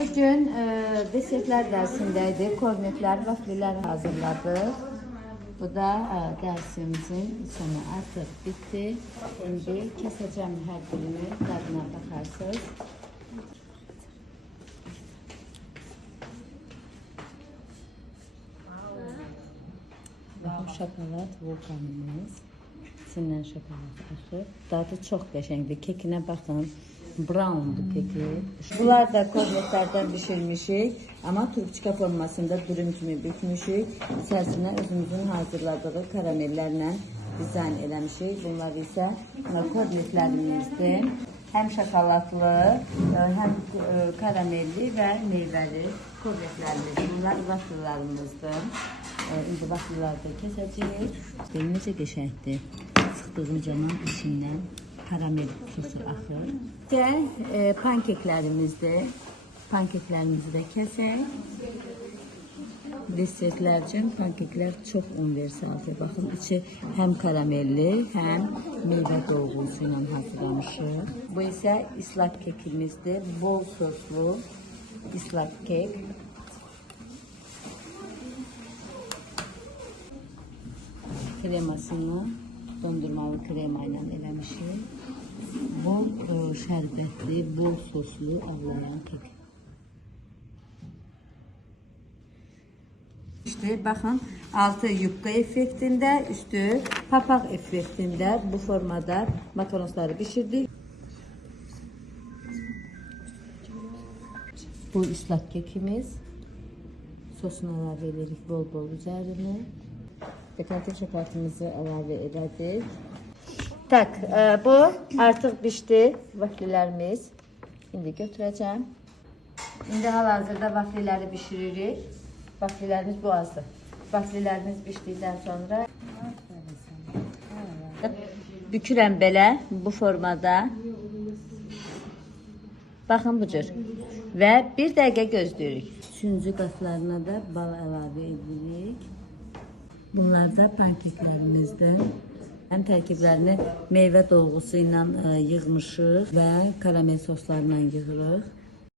Bugün e, desertler dersindeydi. Kornetler, vafliler hazırladık. Bu da e, dersimizin sonu artık bitti. Şimdi keseceğim her birini. Tadına bakarsınız. Bakın şokolat vulkanımız. İçinden şokolat akır. Dadı çok qəşəngdir. Kekinə baxın. Brown'du peki. Bunlar da kozletlerden pişirmişik. Ama turpçika formasında dürüm kimi bükmüşük. İçərisinə özümüzün hazırladığı karamellərlə dizayn eləmişik. Bunlar isə kozletlərimizdir. Həm şokoladlı, e, həm e, karamelli və meyvəli kozletlərimiz. Bunlar vasillarımızdır. E, indi vasillarda kesəcəyik. Necə qəşəngdir. Sıxdığım zaman içindən karamel sosu axır. Gəl e, pankeklərimizdir. Pankeklərimizi də kəsək. Desertler için pankekler çok universaldır. Bakın içi hem karamelli hem meyve dolgusuyla hazırlamışıq. Bu ise ıslak kekimizdir. Bol soslu ıslak kek. Kremasını dondurmalı krema ile eləmişik. Bol e, şərbətli, bol soslu avlayan kek. İşte bakın altı yufka efektinde, üstü papak efektinde bu formada makaronsları pişirdik. Bu ıslak kekimiz. Sosunu ilave ederek bol bol üzerine. Dekoratif şokolatımızı ilave ederdik. Tak, e, bu artık pişti vaflilerimiz. Şimdi götüreceğim. Şimdi hal-hazırda vafliləri pişiririk. Vaflilərimiz bu azdır. Vaflilərimiz pişdikdən sonra bükürəm belə bu formada. Baxın bu cür. Və bir dəqiqə gözləyirik. Üçüncü qatlarına da bal əlavə edirik. Bunlar da pankeklərimizdir. Həm tərkiblərini meyvə dolğusu ilə e, yığmışıq və karamel soslarla yığırıq.